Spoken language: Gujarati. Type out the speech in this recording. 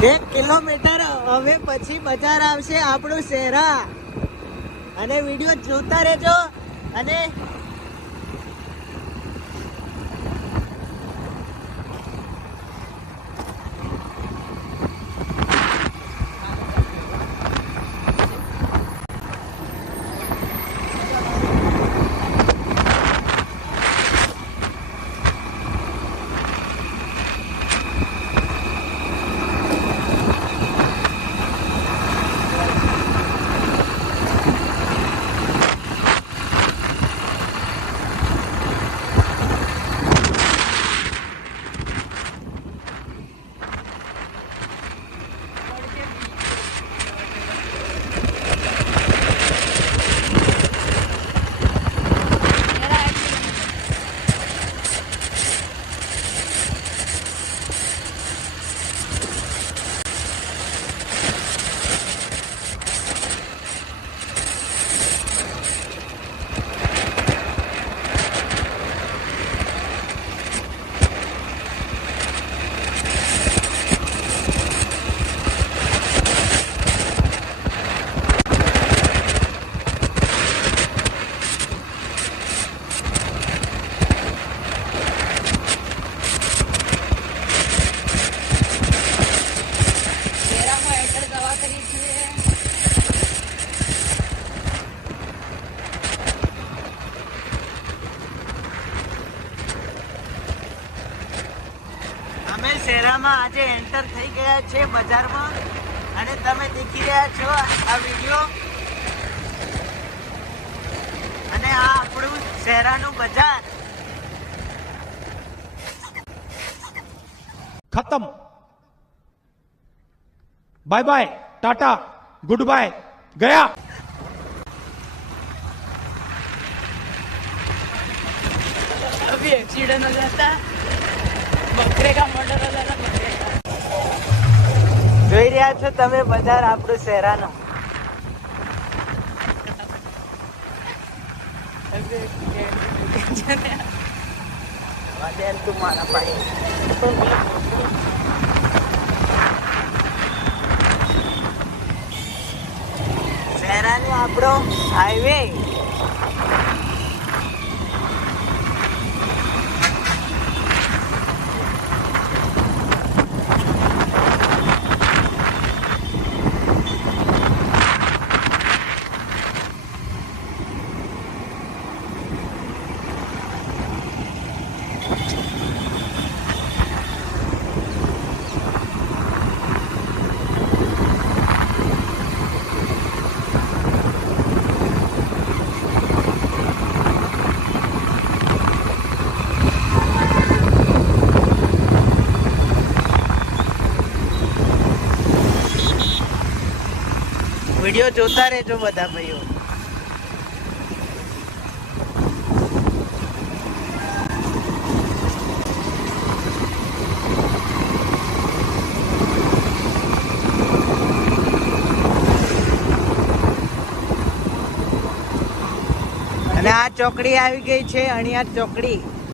1 કિલોમીટર હવે પછી બજાર આવશે આપણું શહેરા અને વિડીયો જોતા રહેજો અને અમે શહેરામાં આજે એન્ટર થઈ ગયા છે બજારમાં અને તમે દેખી રહ્યા છો આ વિડીયો અને આ આપણું શહેરાનું બજાર खत्म bye bye tata goodbye गया अभी एक्सीडेंट हो जाता बकरे का मर्डर हो जाता જોઈ રહ્યા છો તમે બજાર આપણું શહેરાનો તું મારા પાડી શહેરાનો આપણો હાઈવે વિડીયો જોતા રહેજો બધા ભાઈઓ અને આ ચોકડી આવી ગઈ છે અણિયાદ ચોકડી